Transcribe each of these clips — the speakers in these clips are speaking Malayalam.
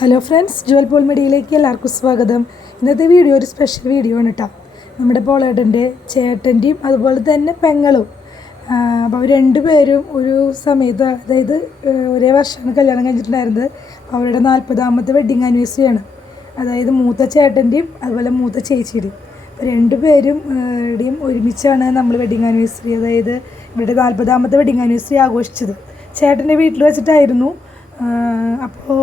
ഹലോ ഫ്രണ്ട്സ്, ജുവൽ പോൾ മീഡിയയിലേക്ക് എല്ലാവർക്കും സ്വാഗതം. ഇന്നത്തെ വീഡിയോ ഒരു സ്പെഷ്യൽ വീഡിയോ ആണ് കേട്ടോ. നമ്മുടെ പോളേട്ടൻ്റെ ചേട്ടൻ്റെയും അതുപോലെ തന്നെ പെങ്ങളും അപ്പോൾ അവർ രണ്ടുപേരും ഒരു സമയത്ത്, അതായത് ഒരേ വർഷമാണ് കല്യാണം കഴിഞ്ഞിട്ടുണ്ടായിരുന്നത്. അപ്പോൾ അവരുടെ 40ാമത്തെ വെഡ്ഡിങ് ആനിവേഴ്സറിയാണ്. അതായത് മൂത്ത ചേട്ടൻ്റെയും അതുപോലെ മൂത്ത ചേച്ചിയുടെയും. അപ്പോൾ രണ്ടുപേരും ഒരുമിച്ചാണ് നമ്മൾ വെഡ്ഡിങ് ആനിവേഴ്സറി, അതായത് ഇവരുടെ 40ാമത്തെ വെഡ്ഡിങ് ആനിവേഴ്സറി ആഘോഷിച്ചത്. ചേട്ടൻ്റെ വീട്ടിൽ വെച്ചിട്ടായിരുന്നു. അപ്പോൾ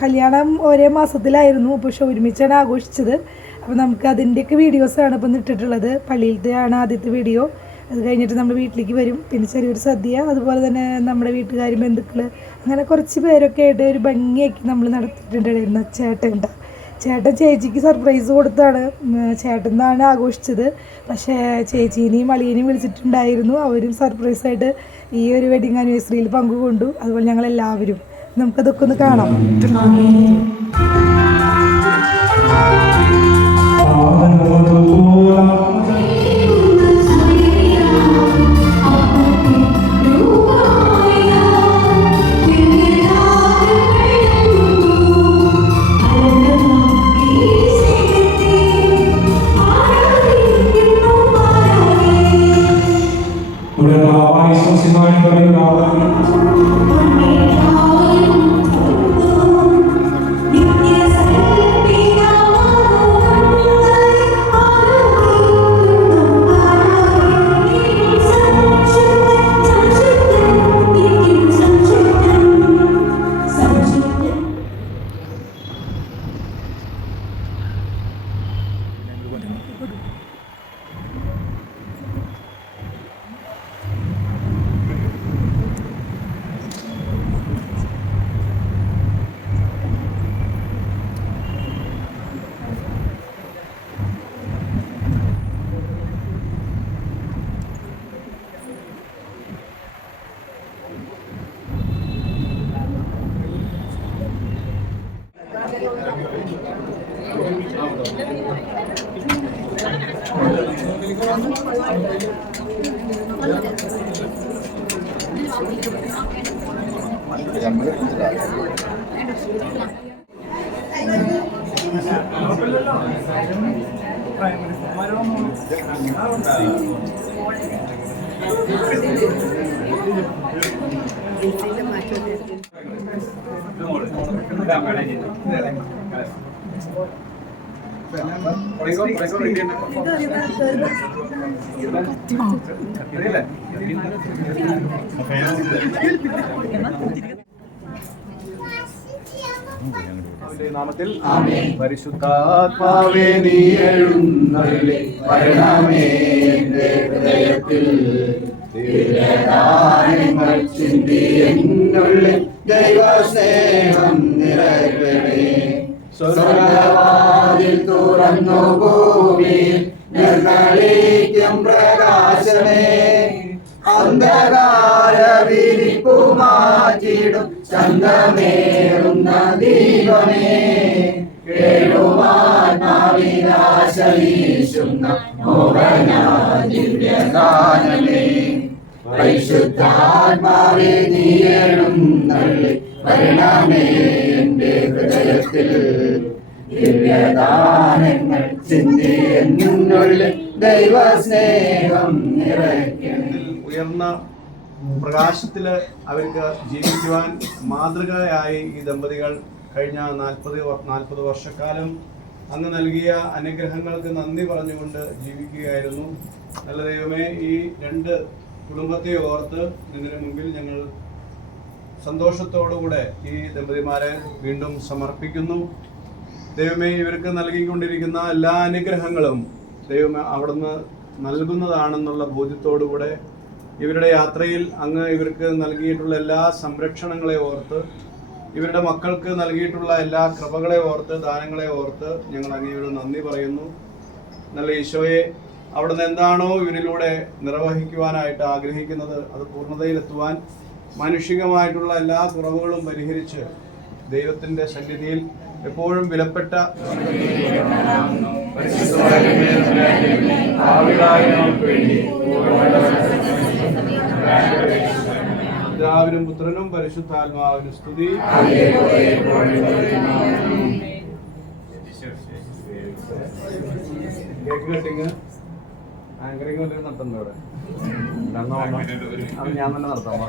കല്യാണം ഒരേ മാസത്തിലായിരുന്നു, പക്ഷെ ഒരുമിച്ചാണ് ആഘോഷിച്ചത്. അപ്പോൾ നമുക്ക് അതിൻ്റെയൊക്കെ വീഡിയോസാണ് ഇപ്പം ഇട്ടിട്ടുള്ളത്. പള്ളിയിലത്തെയാണ് ആദ്യത്തെ വീഡിയോ. അത് കഴിഞ്ഞിട്ട് നമ്മൾ വീട്ടിലേക്ക് വരും. പിന്നെ ചെറിയൊരു സദ്യ, അതുപോലെ തന്നെ നമ്മുടെ വീട്ടുകാരും ബന്ധുക്കൾ, അങ്ങനെ കുറച്ച് പേരൊക്കെ ആയിട്ട് ഒരു ഭംഗിയാക്കി നമ്മൾ നടത്തിയിട്ടുണ്ടായിരുന്നു. ചേട്ടൻ ചേച്ചിക്ക് സർപ്രൈസ് കൊടുത്താണ്. ചേട്ടനാണ് ആഘോഷിച്ചത്, പക്ഷേ ചേച്ചീനെയും അളിയനെയും വിളിച്ചിട്ടുണ്ടായിരുന്നു. അവരും സർപ്രൈസായിട്ട് ഈ ഒരു വെഡ്ഡിങ് ആനിവേഴ്സറിയിൽ പങ്കുകൊണ്ടു. അതുപോലെ ഞങ്ങളെല്ലാവരും നമുക്കതൊക്കെ ഒന്ന് കാണാം. നാമത്തിൽ പരിശുദ്ധാത്മാവേ നീ എഴുന്നള്ളി വരണമേ എൻ്റെ ഹൃദയത്തിൽ. ദിവ്യദാനങ്ങൾ ചിന്തി എന്നുള്ളിൽ ദൈവസ്നേഹം നിറയണേ. സ്വർഗ്ഗവാതിൽ തുറന്നു ഭൂമിയിൽ നിർമ്മലിക്കും പ്രകാശമേ. അന്ധകാര വിരിപ്പു മാറ്റിടും ചന്തമേറുന്ന ദീപമേ. കേഴുവാനാവിനാശീശുന്ന മോഹന ദിവ്യഗാനമേ. പരിശുദ്ധാത്മാവേ നീ എഴുന്നള്ളി വരണമേ എൻ്റെ ഹൃദയത്തിൽ. ദിവ്യദാനങ്ങൾ ചിന്തി എന്നുള്ളിൽ ദൈവസ്നേഹം നിറയ്ക്കണേ. ഉയർന്ന പ്രകാശത്തില് അവർക്ക് ജീവിക്കുവാൻ മാതൃകയായി ഈ ദമ്പതികൾ കഴിഞ്ഞ 40 വർഷക്കാലം അങ്ങ് നൽകിയ അനുഗ്രഹങ്ങൾക്ക് നന്ദി പറഞ്ഞുകൊണ്ട് ജീവിക്കുകയായിരുന്നു. നല്ല ദൈവമേ, ഈ രണ്ട് കുടുംബത്തെ ഓർത്ത് നിങ്ങളുടെ മുമ്പിൽ ഞങ്ങൾ സന്തോഷത്തോടുകൂടെ ഈ ദമ്പതിമാരെ വീണ്ടും സമർപ്പിക്കുന്നു. ദൈവമേ, ഇവർക്ക് നൽകിക്കൊണ്ടിരിക്കുന്ന എല്ലാ അനുഗ്രഹങ്ങളും ദൈവമേ അവിടുന്ന് നൽകുന്നതാണെന്നുള്ള ബോധ്യത്തോടുകൂടെ ഇവരുടെ യാത്രയിൽ അങ്ങ് ഇവർക്ക് നൽകിയിട്ടുള്ള എല്ലാ സംരക്ഷണങ്ങളെ ഓർത്ത്, ഇവരുടെ മക്കൾക്ക് നൽകിയിട്ടുള്ള എല്ലാ കൃപകളെ ഓർത്ത്, ദാനങ്ങളെ ഓർത്ത് ഞങ്ങൾ അങ്ങയോട് നന്ദി പറയുന്നു. നല്ല ഈശോയെ, അവിടുന്ന് എന്താണോ ഇവരിലൂടെ നിർവഹിക്കുവാനായിട്ട് ആഗ്രഹിക്കുന്നത് അത് പൂർണ്ണതയിലെത്തുവാൻ മാനുഷികമായിട്ടുള്ള എല്ലാ കുറവുകളും പരിഹരിച്ച് ദൈവത്തിൻ്റെ സന്നിധിയിൽ എപ്പോഴും വിലപ്പെട്ട പിതാവിനും പുത്രനും പരിശുദ്ധാത്മാവിനും സ്തുതി. കേക്ക് കട്ടിങ് ആങ്കറിങ് വല്ലതും നടത്തുന്നുണ്ടോ അവിടെ? അത് ഞാൻ തന്നെ നടത്താം.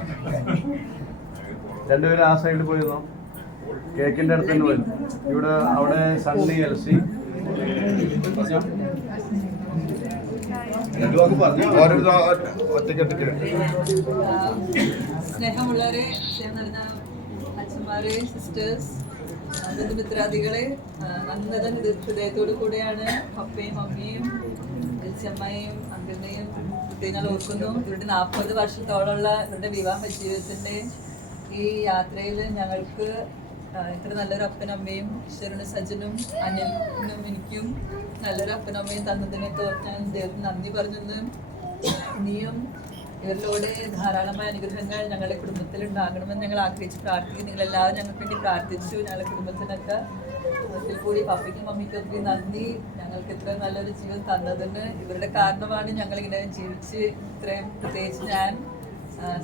രണ്ടുപേരും ആ സൈഡിൽ പോയിരുന്നോ? കേക്കിന്റെ അടുത്ത് തന്നെ പോയിരുന്നു. ഇവിടെ അവിടെ സണ്ണി എൽസി സ്നേഹമുള്ളവരെ, അച്ഛന്മാരെ, സിസ്റ്റേഴ്സ്, ബന്ധുമിത്രാദികളെ, നന്ദത ഹൃദയത്തോടു കൂടെയാണ് പപ്പയും അമ്മയും അച്ഛമ്മയും അങ്കിളിനെയും കുട്ടികൾ ഓർക്കുന്നു. ഇവരുടെ 40 വർഷത്തോളമുള്ള ഇവരുടെ വിവാഹ ജീവിതത്തിൻ്റെ ഈ യാത്രയിൽ ഞങ്ങൾക്ക് ഇത്ര നല്ലൊരു അപ്പനമ്മയും ഈശ്വരനും സജ്ജനും അനിലിനും എനിക്കും നല്ലൊരു അപ്പനമ്മയും തന്നതിനെ ഓർത്ത് ഞാൻ ദൈവത്തിന് നന്ദി പറഞ്ഞെന്ന്. ഇനിയും ഇവരിലൂടെ ധാരാളമായ അനുഗ്രഹങ്ങൾ ഞങ്ങളുടെ കുടുംബത്തിൽ ഉണ്ടാകണമെന്ന് ഞങ്ങൾ ആഗ്രഹിച്ച് പ്രാർത്ഥിക്കും. നിങ്ങളെല്ലാവരും ഞങ്ങൾക്ക് വേണ്ടി പ്രാർത്ഥിച്ചു. ഞങ്ങളുടെ കുടുംബത്തിനൊക്കെ ഒരിക്കൽ കൂടി പപ്പയ്ക്കും മമ്മിക്കും ഒത്തിരി നന്ദി. ഞങ്ങൾക്ക് ഇത്ര നല്ലൊരു ജീവിതം തന്നതിന് ഇവരുടെ കാരണമാണ് ഞങ്ങളിങ്ങനെ ജീവിച്ച് ഇത്രയും, പ്രത്യേകിച്ച് ഞാൻ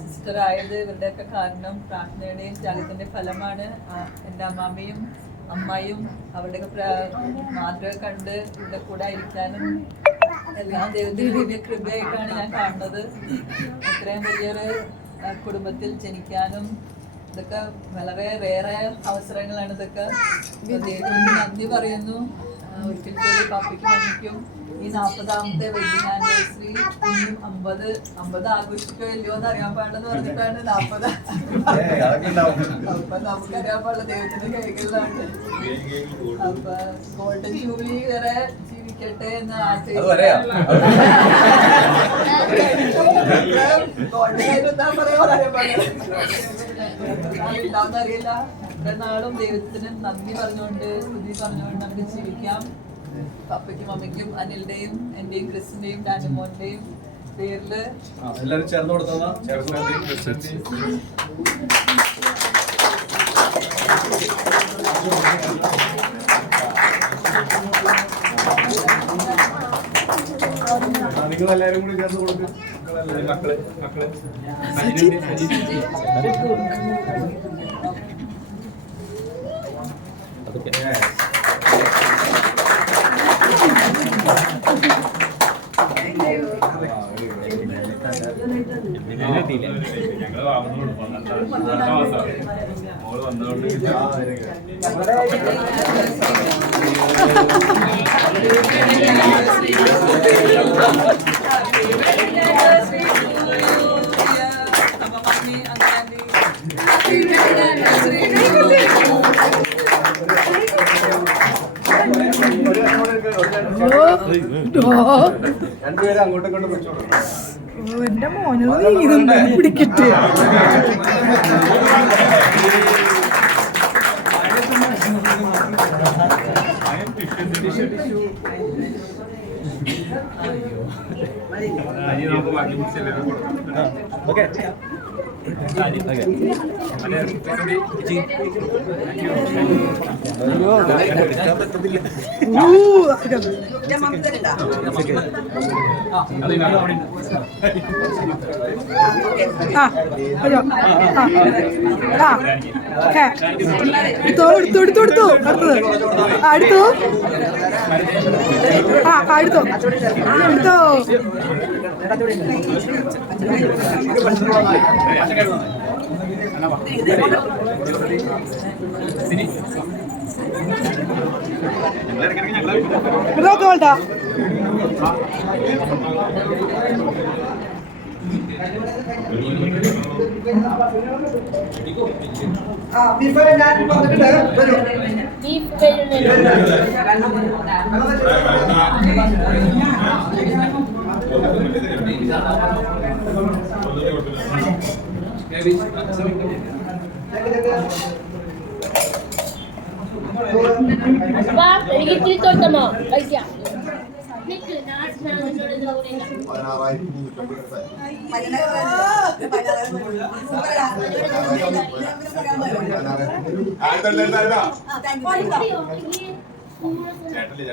സിസ്റ്റർ ആയത് ഇവരുടെയൊക്കെ കാരണം പ്രാർത്ഥനയുടെയും ത്യാഗത്തിൻ്റെ ഫലമാണ്. എൻ്റെ അമ്മാമ്മയും അമ്മായും അവരുടെയൊക്കെ മാതൃക കണ്ട് ഇവരുടെ കൂടെ ആയിരിക്കാനും എല്ലാം ദൈവത്തിൻ്റെ ദിവ്യ കൃപയായിട്ടാണ് ഞാൻ കാണുന്നത്. ഇത്രയും വലിയൊരു കുടുംബത്തിൽ ജനിക്കാനും ഇതൊക്കെ വളരെ വേറെ അവസരങ്ങളാണ്. ഇതൊക്കെ ദൈവത്തിന് നന്ദി പറയുന്നു. ഒരിക്കൽ കൂടി പപ്പയ്ക്കും മമ്മിക്കും ഈ 40ാമത്തെ വെഡിങ് ആനിവേഴ്സറി ഇനിയും 50 ആഘോഷിക്കോ ഇല്ലയോ എന്ന് അറിയാൻ പാടില്ലെന്ന് പറഞ്ഞിട്ടാണ് 40. അപ്പൊ നമുക്കറിയാൻ പാടില്ല, ദൈവത്തിന്റെ കൈകളിലാണ്. അപ്പൊ ഗോൾഡൻ ജൂബിലി വരെ ജീവിക്കട്ടെ എന്ന് അറിയില്ല. ഇത്ര നാളും ദൈവത്തിന് നന്ദി പറഞ്ഞുകൊണ്ട് സ്തുതി പറഞ്ഞുകൊണ്ട് നമുക്ക് ജീവിക്കാം. പപ്പയ്ക്കും അമ്മയ്ക്കും അനിലിന്റെയും എന്റെയും ക്രിസ്റ്റിന്റെയും ഡാനിമോന്റെയും പേരില് എല്ലാവരും ചേർന്ന് കൊടുത്തോ. നിങ്ങൾ എല്ലാവരും കൂടി ചേർന്ന് കൊടുക്കും. മക്കള് രണ്ടുപേരും അങ്ങോട്ടും ഇങ്ങോട്ടും പിടിച്ചോളൂ. എന്റെ മോനോ നീ പിടിക്കട്ടെ. എടുത്തോ അടുത്തത് അടുത്തോ അടുത്തോ എടുത്തോ. വേണ്ട ഞാൻ വന്നിട്ടുണ്ട്. വരൂ. എനിക്ക് തൊട്ടമോ കഴിക്കാം. ചേട്ടൻ